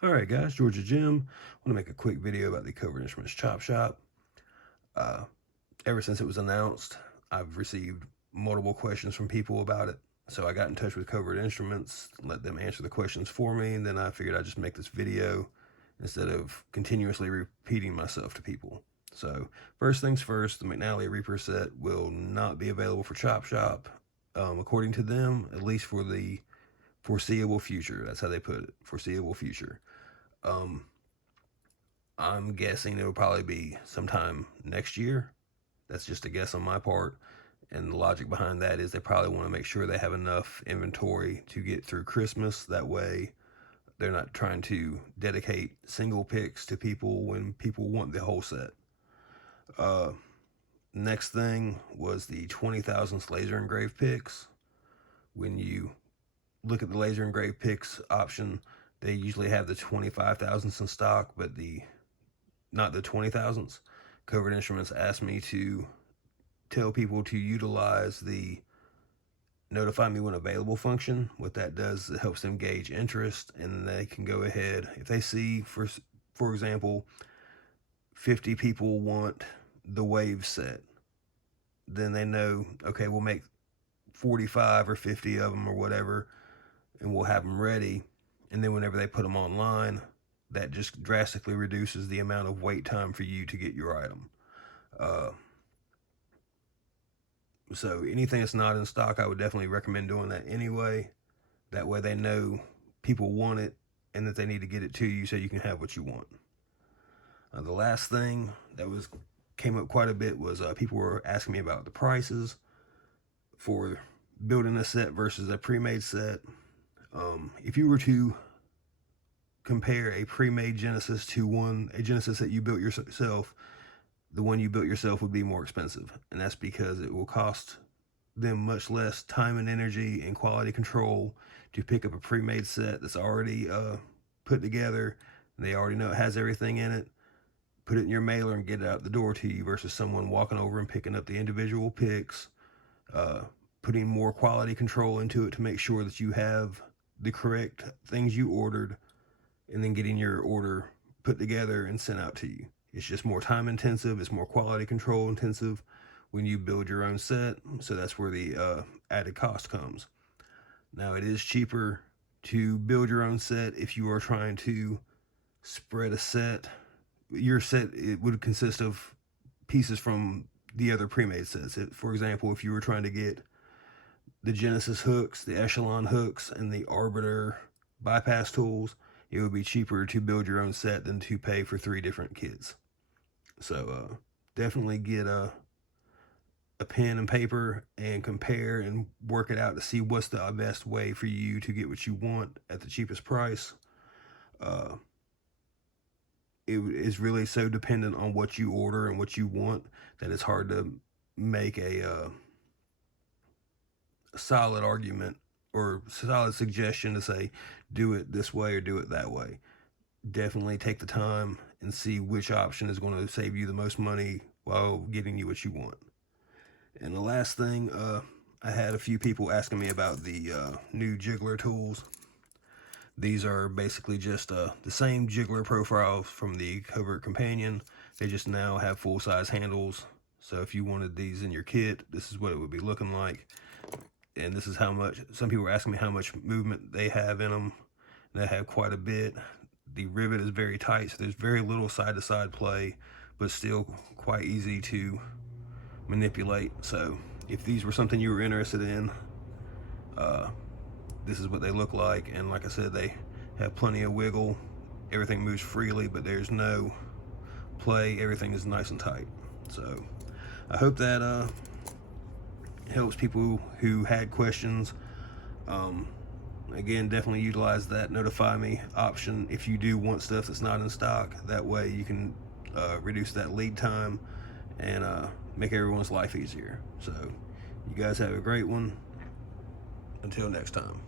Alright guys, Georgia Jim. I want to make a quick video about the Covert Instruments Chop Shop. Uh, Ever since it was announced, I've received multiple questions from people about it. So I got in touch with Covert Instruments, let them answer the questions for me, and then I figured I'd just make this video instead of continuously repeating myself to people. So first things first, the McNally Reaper set will not be available for Chop Shop, according to them, at least for the foreseeable future. That's how they put it, foreseeable future. Um, I'm guessing it'll probably be sometime next year. That's just a guess on my part. And the logic behind that is they probably want to make sure they have enough inventory to get through Christmas. That way, they're not trying to dedicate single picks to people when people want the whole set. Next thing was the 20 thousandths laser engraved picks. When you look at the laser engraved picks option, they usually have the 25 thousandths in stock, but not the 20 thousandths. Covert Instruments asked me to tell people to utilize the notify me when available function. What that does, it helps them gauge interest, and they can go ahead. If they see, for example, 50 people want the wave set, then they know, okay, we'll make 45 or 50 of them or whatever, and we'll have them ready. And then whenever they put them online, that just drastically reduces the amount of wait time for you to get your item. So anything that's not in stock, I would definitely recommend doing that anyway. That way they know people want it and that they need to get it to you so you can have what you want. The last thing that came up quite a bit was people were asking me about the prices for building a set versus a pre-made set. If you were to compare a pre-made Genesis to a Genesis that you built yourself, the one you built yourself would be more expensive. And that's because it will cost them much less time and energy and quality control to pick up a pre-made set that's already put together. They already know it has everything in it. Put it in your mailer and get it out the door to you versus someone walking over and picking up the individual picks, putting more quality control into it to make sure that you have the correct things you ordered, and then getting your order put together and sent out to you. It's just more time intensive. It's more quality control intensive when you build your own set. So that's where the added cost comes. Now, it is cheaper to build your own set if you are trying to spread a set. Your set, it would consist of pieces from the other pre-made sets. For example, if you were trying to get the Genesis hooks, the Echelon hooks, and the Arbiter bypass tools, it would be cheaper to build your own set than to pay for 3 different kits. So definitely get a pen and paper and compare and work it out to see what's the best way for you to get what you want at the cheapest price. It is really so dependent on what you order and what you want that it's hard to make a solid argument or solid suggestion to say do it this way or do it that way. Definitely take the time and see which option is going to save you the most money while getting you what you want. And the last thing, I had a few people asking me about the new jiggler tools. These are basically just the same jiggler profile from the Covert Companion. They just now have full-size handles. So if you wanted these in your kit, this is what it would be looking like. And this is how much, some people were asking me how much movement they have in them. They have quite a bit. The rivet is very tight, so there's very little side-to-side play, but still quite easy to manipulate. So if these were something you were interested in, this is what they look like. And like I said, they have plenty of wiggle. Everything moves freely, but there's no play. Everything is nice and tight. So I hope that helps people who had questions. Again, definitely utilize that notify me option if you do want stuff that's not in stock. That way you can reduce that lead time and make everyone's life easier. So you guys have a great one. Until next time.